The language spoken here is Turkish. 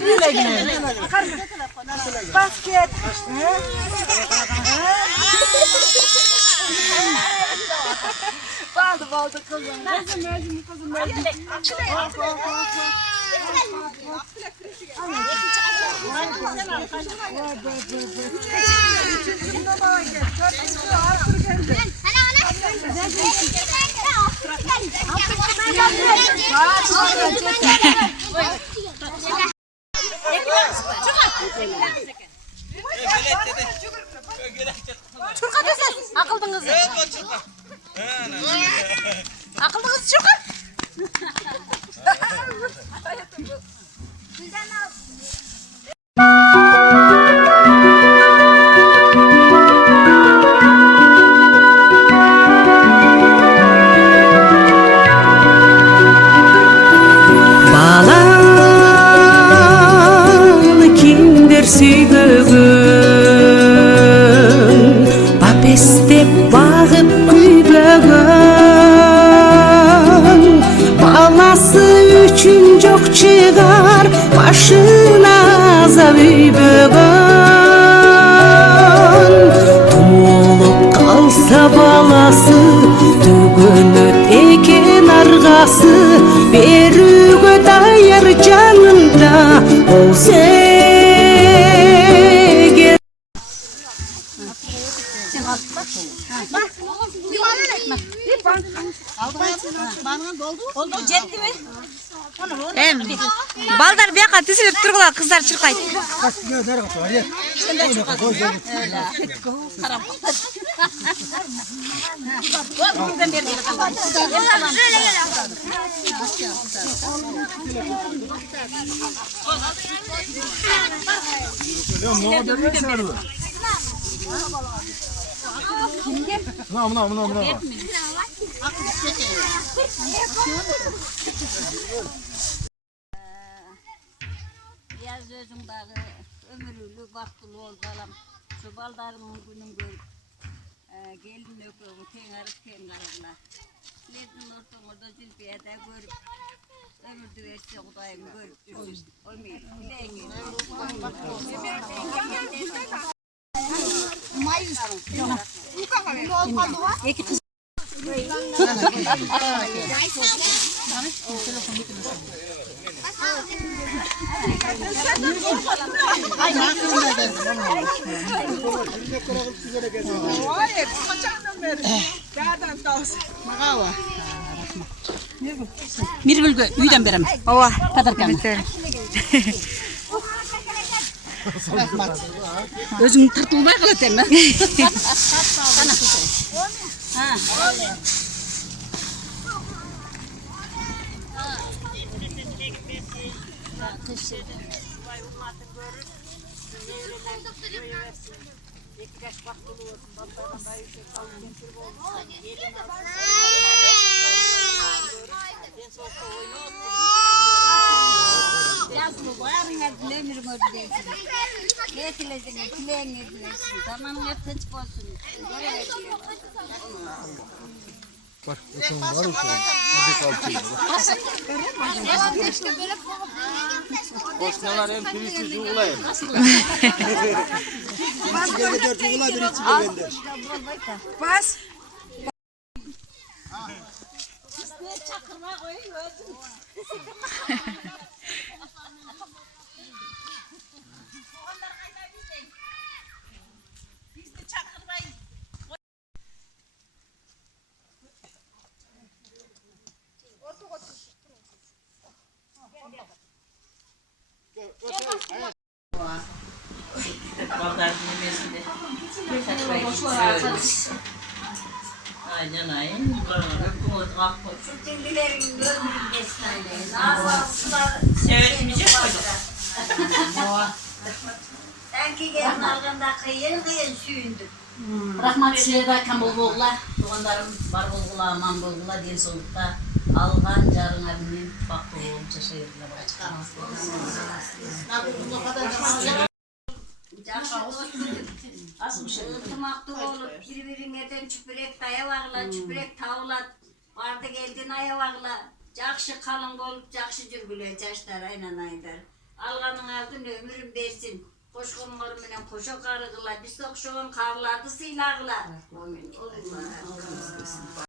güle güle. Basket. Baldı kızım. Kızım. Akıldınız. Akıldınız çukur. Balanı kimdir süydüğün, babestep bağıp güylögün, balası üçün çok çıkar, başına zavi bögün. Tumulup kalsa balası, tügünüt eken argası, berüge dayar canında olsa. Oldu ciddi mi? Baldar bir yakın dizilip durgular kızlar çırkaydı. Sen de çırkaydı. Öyle. Karam. Ben bir Yaz özün bağı, ömürlü, baktılı ol balam. Şu baldarımın günün gör, gelin öpüyorum, ten arıp ten kararlar. Ledin ortamda zülfiye de görüp, ömür düverse kudayım görüp, ölmeyin, dileğin Bir bölge üyden berem. Ova. Kadar kan. Özün tırtılmay kılıtın mı? Sana. Ha. yazma bağırına dilemir gördüğünüz. Getireceğiniz, dileğiniz dilesin. Tamam mı? Tıçk olsun. Bak, bakalım var mı şu an? Hadi kalkıyor. Boşnalar hem turist uğulayın. Birisi geldi 4 uğula, birisi bende. Bas. Çakırma koyuyor. Ballar dinlemesinde aynen aynen. Şu dindilerin ömrün geçmeyle. Nazlı Sevetimizi koyduk. sanki gelin arganda kıyın suyundu. Rahmat Seyda Kambul Boğla, doğanlarım var Boğla, aman Boğla diye soğukta algan carına binin baktı olunca şehirle başkan. Irtımakta olup birbirine çüpürek dayavağla, çüpürek tavlat. Vardı geldin ayavağla. Jakşı kalın olup jakşı cürgüle caşlar aynen ayдар. Alganın aldın ömrün versin. Hoş konumları menen koşa karıgıla. Biz okşoğun karlardı sıylagılar. Amin. Allah.